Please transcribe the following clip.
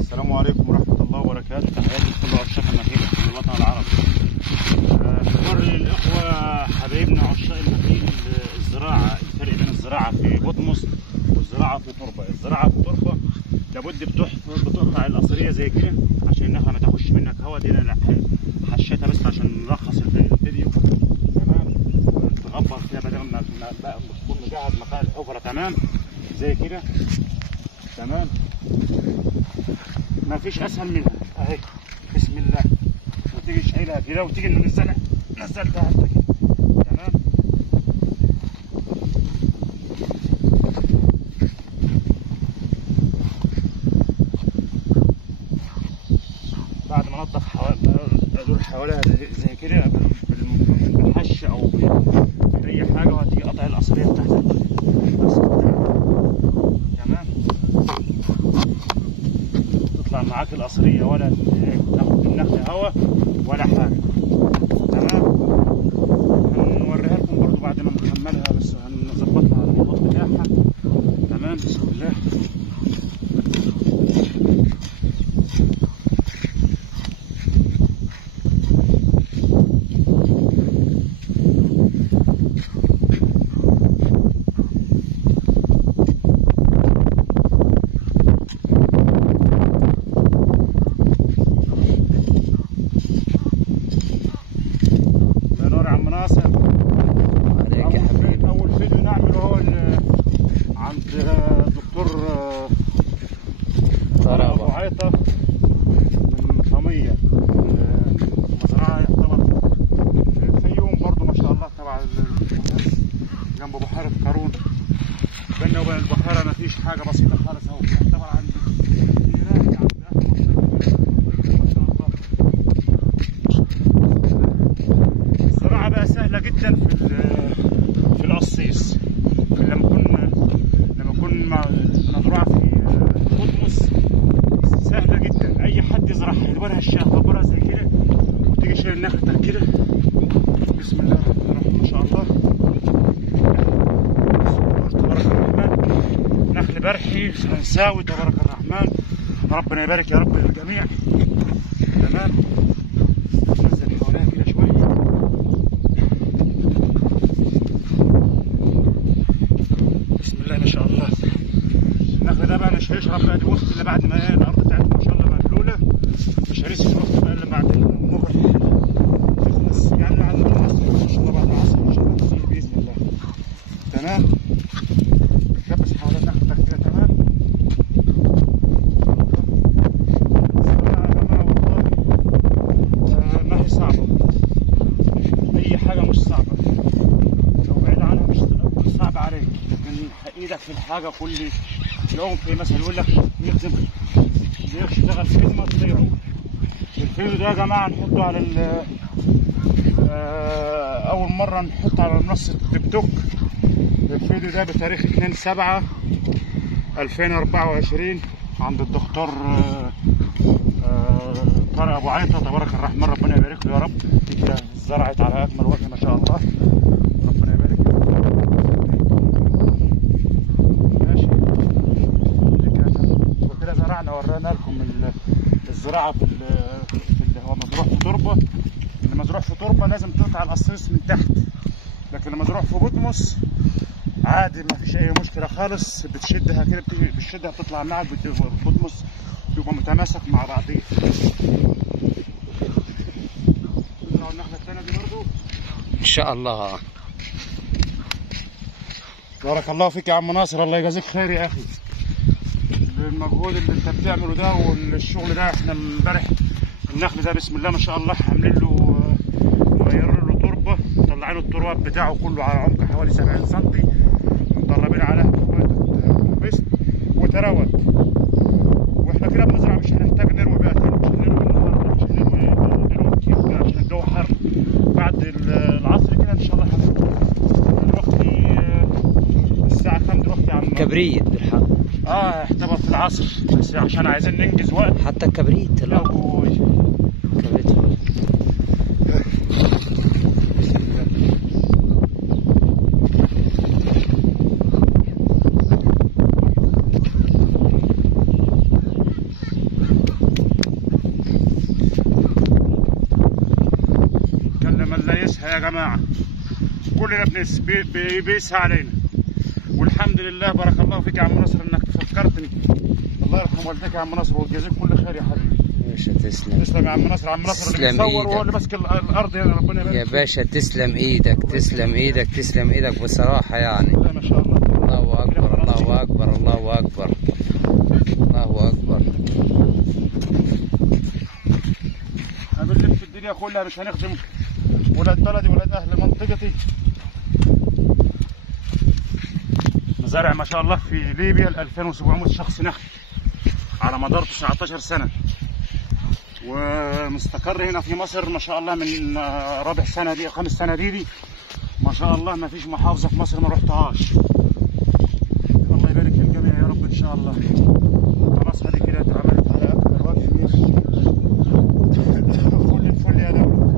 السلام عليكم ورحمة الله وبركاته. تحياتي لكل عشاق النخيل في الوطن العربي. بنوري للإخوة حبايبنا عشاق النخيل الزراعة، الفرق بين الزراعة في بطمس والزراعة في تربة. الزراعة في تربة لابد بتقطع القصرية زي كده عشان النخلة ما تاخدش منك هوا. دي أنا حشيتها بس عشان نلخص الفيديو. تمام، تغبر فيها بدل ما تكون مجهز مكان الحفرة. تمام زي كده. تمام، ما فيش اسهل منها اهي. بسم الله، وتيجي شايلها كده وتيجي نزلتها حتى كده. تمام، بعد ما انضف حواليها زي كده بالحش او باي حاجه، وهتيجي قطع القصريه بتاعتها. تمام، تطلع معاك القصريه ولا تاخد النخله هوا ولا حاجه. تمام، هنوريها لكم برضو بعد ما نحملها، بس هنظبطها الخط بتاعها. تمام، بسم الله. أول فيديو نعمله هو عند دكتور طارق أبو عيطة من طمية، مزرعة يعتبر في الفيوم برضه ما شاء الله، تبع جنب بحيرة قارون. بيننا وبين البحيرة مفيش حاجة، بسيطة خالص أهو. يعتبر عند جيراني، عند أهل مصر ما شاء الله. الزراعة بقى سهلة جدا في القصيص. لما يكون مزروعة في بطمس سهلة جدا. أي حد يزرعها، يدورها الشاخ كبرها زي كده، وتيجي شايل نخلتها كده. بسم الله الرحمن الرحيم، ما شاء الله. تبارك الرحمن، نخل برحي فرنساوي تبارك الرحمن. ربنا يبارك يا رب للجميع. تمام، ننزل حواليها كده شوية. بسم الله ما شاء الله. النخل ده بقى مش هيشرب بقى دلوقتي الا بعد ما الارض بتاعتنا ما شاء الله مبلوله. مش هيرسي الوقت بقى الا بعد المغرب تخلص، يعني بعد العصر ان شاء الله. بعد العصر ان شاء الله نسيب باذن الله. تمام، بتلبس حوالين النخل كده. تمام، الزراعه يا جماعه والله ما هي صعبه. اي حاجه مش صعبه، لو بعيد عنها مش صعب عليك. لكن ايدك في الحاجه كل يوم. في مثل يقول لك يخدم يشتغل خدمه تطيره. الفيديو ده يا جماعه نحطه على اول مره نحطه على منصه تيك توك. الفيديو ده بتاريخ 2/7/2024 عند الدكتور طارق ابو عيطه تبارك الرحمن. ربنا يبارك له يا رب. كده زرعت على اكمل وجه ما شاء الله. ربنا يبارك له. ماشي كده زرعنا، ورينا لكم الزراعه في اللي هو مزروع في تربه. اللي مزروع في تربه لازم تقطع القصيص من تحت، لكن اللي مزروع في بطمس عادي ما فيش اي مشكله خالص. بتشدها كده، بتشدها بتطلع معك. البطمس بيبقى متماسك مع بعضيه. النخله الثانيه دي برضه ان شاء الله. بارك الله فيك يا عم ناصر، الله يجازيك خير يا اخي. المجهود اللي انت بتعمله ده والشغل ده. احنا امبارح النخل ده بسم الله ما شاء الله عاملين له، مغيرين له تربه، مطلعين التراب بتاعه كله على عمق حوالي 70 سم، مطلبين عليها كومبوست وتروت. واحنا كده بنزرع، مش هنحتاج نروي بقى تاني. مش هنروي النهارده، مش هنروي دلوقتي عشان الجو حر. بعد العصر كده ان شاء الله هنروي. دلوقتي الساعه كام دلوقتي يا عم؟ كبريت بالحق. احتبط في العصر، بس عشان عايزين ننجز وقت. حتى الكبريت لا كبريت يا جماعه، كلنا بيسعى علينا. والحمد لله بارك الله فيك يا عم ناصر انك فكرتني. الله يرحم والديك يا عم ناصر ويجازيك كل خير يا حبيبي. يا باشا تسلم. تسلم يا عم ناصر. عم ناصر اللي تسلم بيصور وهو اللي ماسك الارض هنا، ربنا يبارك يا باشا تسلم ايدك، تسلم ايدك، تسلم ايدك بصراحة يعني. لا ما شاء الله. الله اكبر، الله اكبر، الله اكبر، الله اكبر. هنلف في الدنيا كلها، مش هنخدم ولاد بلدي ولاد اهل منطقتي. مزارع ما شاء الله في ليبيا 2700 شخص نخل على مدار 19 سنة، ومستقر هنا في مصر ما شاء الله من رابع سنة دي 5 سنة دي ما شاء الله. ما فيش محافظة في مصر ما رحتهاش. الله يبارك في الجميع يا رب ان شاء الله.